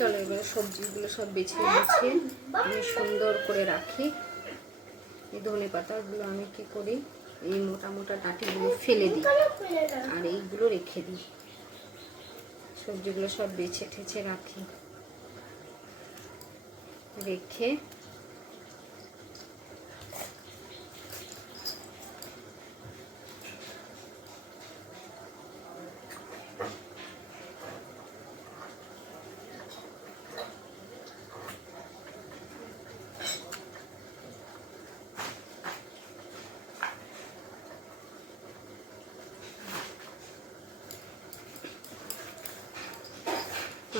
চলো এবারে সবজিগুলো সব বেছে নিচ্ছি, আমি সুন্দর করে রাখি। এই ধনে পাতাগুলো আমি কি করি, এই মোটা মোটা ডাঁটিগুলো ফেলে দিই আর এইগুলো রেখে দিই। সবজিগুলো সব বেছে ঠেছে রাখি, রেখে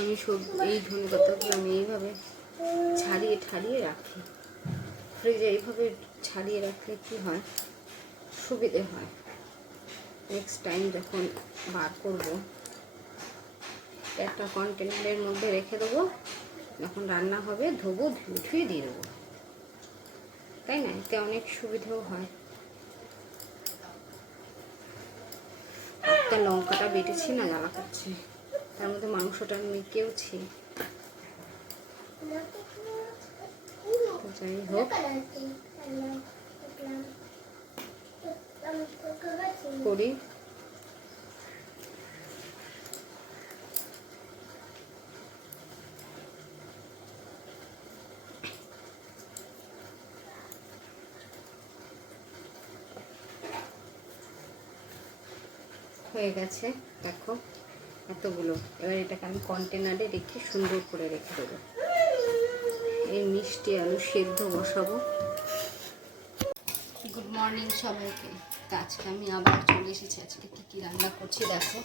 আমি এই ধনে পাতাগুলো আমি এইভাবে ছাড়িয়ে ঠাড়িয়ে রাখি ফ্রিজে। এইভাবে ছাড়িয়ে রাখলে কি হয়, সুবিধে হয়। নেক্সট টাইম যখন বার করব একটা কন্টেনারের মধ্যে রেখে দেবো, যখন রান্না হবে ধোবো, ধুয়ে দিয়ে দেবো, তাই না? এতে অনেক সুবিধাও হয়। একটা লঙ্কাটা বেটেছি না, জ্বালা করছে, তার মধ্যে মাংসটা মেখেওছি। যাই হোক, করি। হয়ে গেছে দেখো এতগুলো। এবার এটাকে আমি কন্টেনারে রেখে সুন্দর করে রেখে দেবো। এই মিষ্টি আলু সেদ্ধ বসাবো। গুড মর্নিং সবাইকে। তো আজকে আমি আবার চলে এসেছি। আজকে কী রান্না করছি দেখো।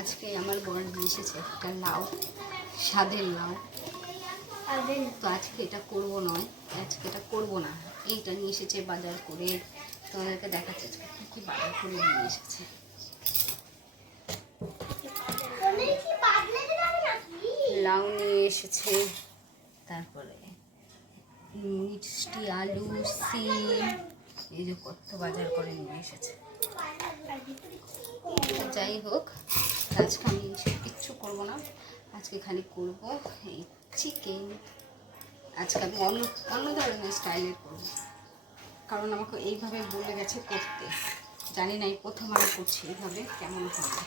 আজকে আমার বর নিয়ে এসেছে একটা লাউ, স্বাদের লাউ। তো আজকে এটা করবো নয়, আজকে এটা করবো না, এইটা নিয়ে এসেছে বাজার করে। তোমাদেরকে দেখাচ্ছে আজকে কী বাজার করে নিয়ে এসেছে। লাউ নিয়ে এসেছে, তারপরে মিষ্টি আলু, সিম, এই যে কত বাজার করে নিয়ে এসেছে। যাই হোক, আজকে আমি কিচ্ছু করবো না, আজকে খালি করব এই চিকেন। আজকে আমি অন্য ধরনের স্টাইলের করবো, কারণ আমাকে এইভাবে বলে গেছে করতে। জানি না, এই প্রথম আমি করছি এইভাবে, কেমন হবে।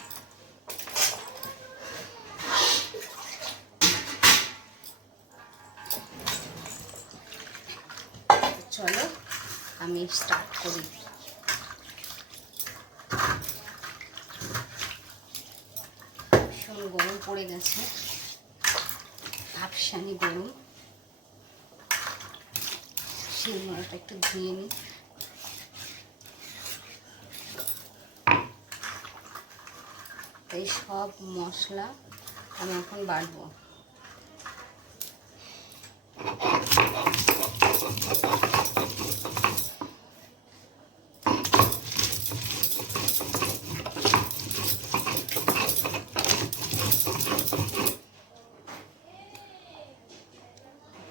চলো আমি স্টার্ট করি। ভীষণ গরম পড়ে গেছে, ভাবসানি গরম। সেই মরাটা একটু ধুয়ে নিই। এই সব মশলা আমি এখন বাটবো।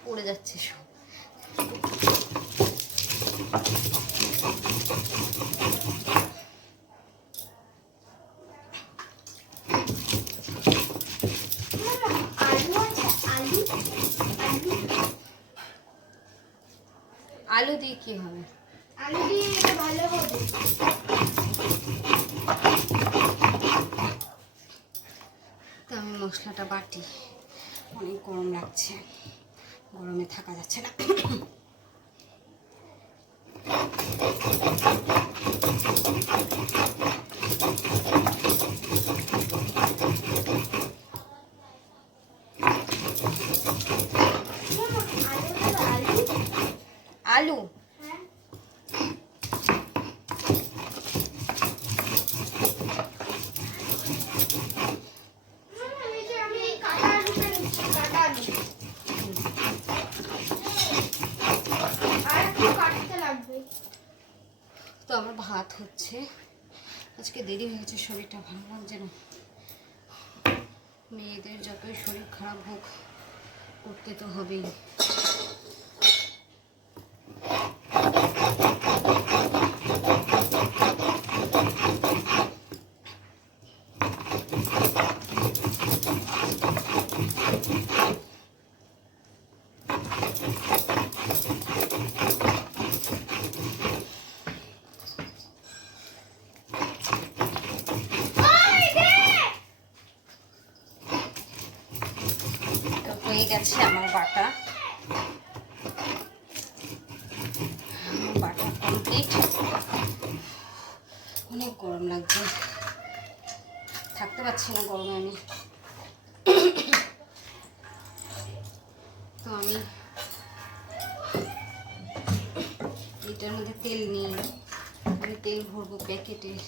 পড়ে যাচ্ছে সব। আলু দিয়ে কি হবে? আলু দিয়ে এটা ভালো হবে। তো আমি মশলাটা বাটি, অনেক গরম লাগছে, গরমে থাকা যাচ্ছে না। আলু তো আমার ভাত হচ্ছে। আজকে দেরি হয়ে গেছে, শরীরটা ভালো লাগছে না। মেয়েদের যতই শরীর খারাপ হোক, করতে তো হবেই। হয়ে গেছে আমার বাটা কমপ্লিট। অনেক গরম লাগছে, থাকতে পারছি না গরমে আমি। তো আমি এটার মধ্যে তেল নিই, আমি তেল ভরবো প্যাকেটের।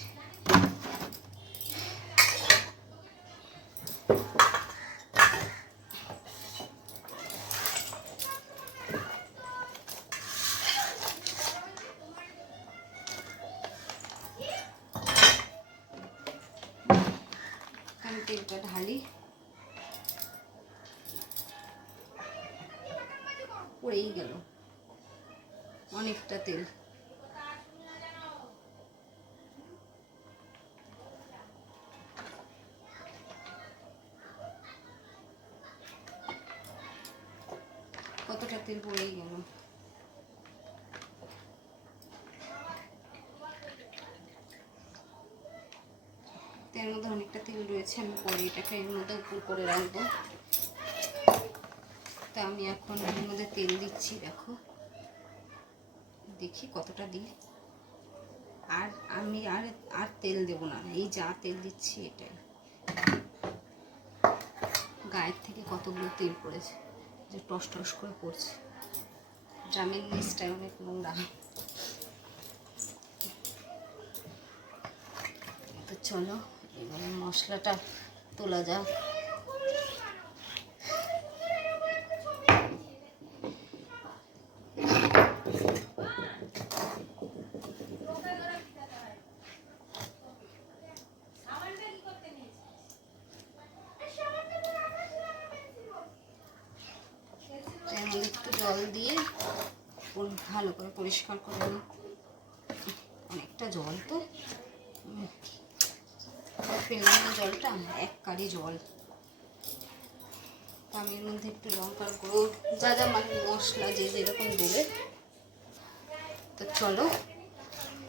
আমি তেলটা ঢালি, পড়েই গেল অনেকটা তেল। কতটা তেল পড়েই গেল। এর মধ্যে অনেকটা তেল রয়েছে, আমি পরে এটাকে এর মধ্যে উপর করে রাখবো। তা আমি এখন এর মধ্যে তেল দিচ্ছি, দেখো দেখি কতটা দিই। আর আমি আর তেল দেবো না, এই যা তেল দিচ্ছি এটাই। গায়ের থেকে কতগুলো তেল পড়েছে, যে টস টস করে পড়ছে। ড্রামের নিচটায় অনেক নোংরা। তো চলো এবার মশলাটা তোলা যাক। একটু জল দিয়ে ভালো করে পরিষ্কার করে নিই। অনেকটা জল তো ফেললাম না, জলটা এক কারি জল। আমি এর মধ্যে একটু লঙ্কার গুঁড়ো, যা যা মানে মশলা যে যেরকম দেবে। তো চলো,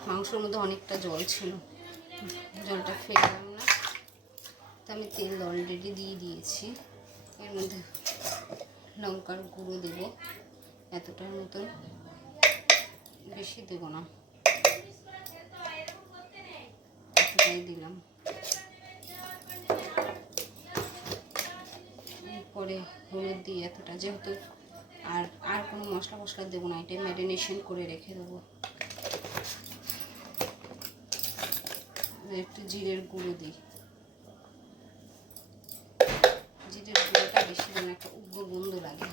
মাংসের মধ্যে অনেকটা জল ছিল, জলটা ফেললাম না। তো আমি তেল অলরেডি দিয়ে দিয়েছি। এর মধ্যে লঙ্কার গুঁড়ো দেবো এতটার মতন, বেশি দেবো না, এতটাই দিলাম। পরে হলুদ দিয়ে এতটা, যেহেতু আর কোনো মশলা দেবো না, এটা ম্যারিনেশন করে রেখে দেবো। একটু জিরের গুঁড়ো দিই, জিরের গুঁড়োটা বেশি দিন একটা উগ্র গন্ধ লাগে।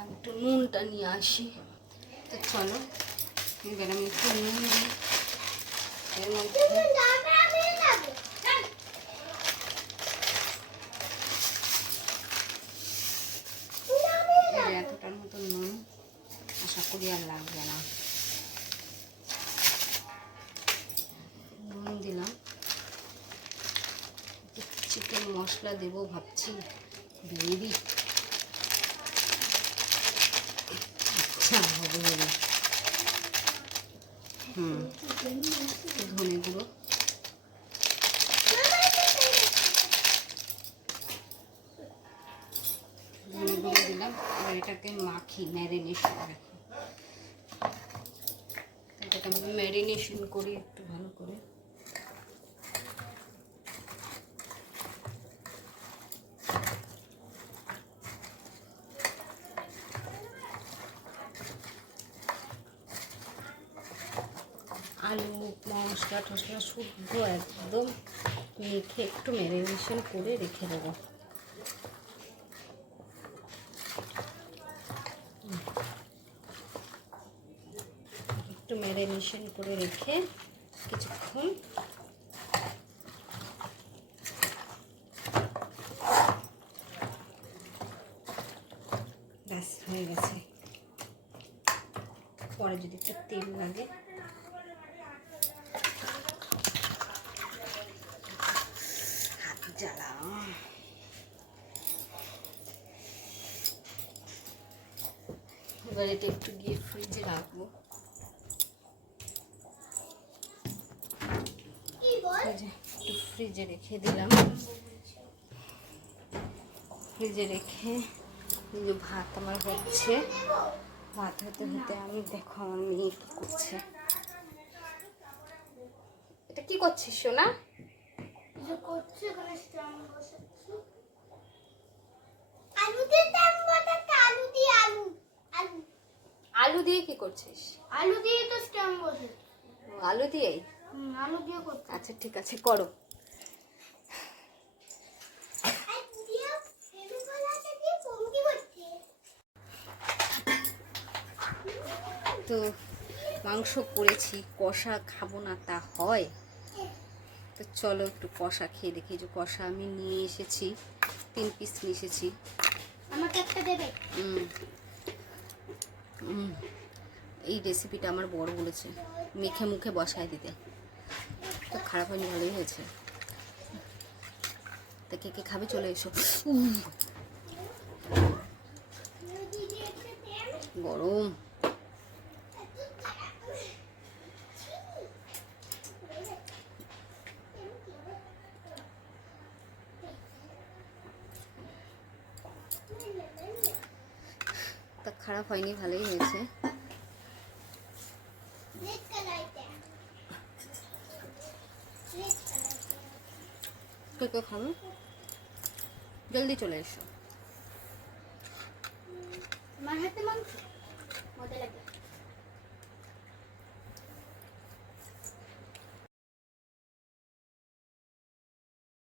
আমি একটু নুনটা নিয়ে আসি। তো চলো এবার আমি একটু নুন দিই এর মধ্যে। এতটার মতো নুন, আশা করি আর লাগবে না। নুন দিলাম, চিকেন মশলা দেবো ভাবছি, দিয়ে দিই। আচ্ছা হবে হবে। ধনে গুঁড়ো, দিলাম। এবার এটাকে মাখি, ম্যারিনেশন রাখি। এটাকে আমি ম্যারিনেশন করি একটু ভালো করে। আলু মশলা টসলা শুদ্ধ একদম মেখে একটু ম্যারিনেশন করে রেখে দেবো। একটু ম্যারিনেশন করে রেখে কিছুক্ষণ ব্যাস হয়ে গেছে। পরে যদি একটু তেল লাগে জ্বালা, এবার এটা একটু গিয়ে ফ্রিজে রাখবো। একটু ফ্রিজে রেখে দিলাম। ফ্রিজে রেখে এই যে ভাত আমার হচ্ছে, ভাত হতে হতে আমি দেখো আমার মেয়ে কি করছে। এটা কি করছিস সোনা? আলু দিয়ে কি করছিস? আলু দিয়ে তো স্ট্যাম্প বসে। আলু দিয়ে? আলু দিয়ে করতে। আচ্ছা ঠিক আছে, করো। তো মাংস করেছি, কষা খাবো না তা হয়? তো চলো একটু কষা খেয়ে দেখি। যে কষা আমি নিয়ে এসেছি, 3 পিস নিয়ে এসেছি। আমাকে একটা দেবে? এই রেসিপিটা আমার বড় বলেছে মেখে মুখে বসায় দিতে, তো খারাপ হয়নি, ভালোই হয়েছে। তা কে কে খাবে চলে এসো। গরম। তা খারাপ হয়নি, ভালোই হয়েছে। কে কে খাবে জলদি চলে এসো। আমার হাতে মাংস মজা লাগে।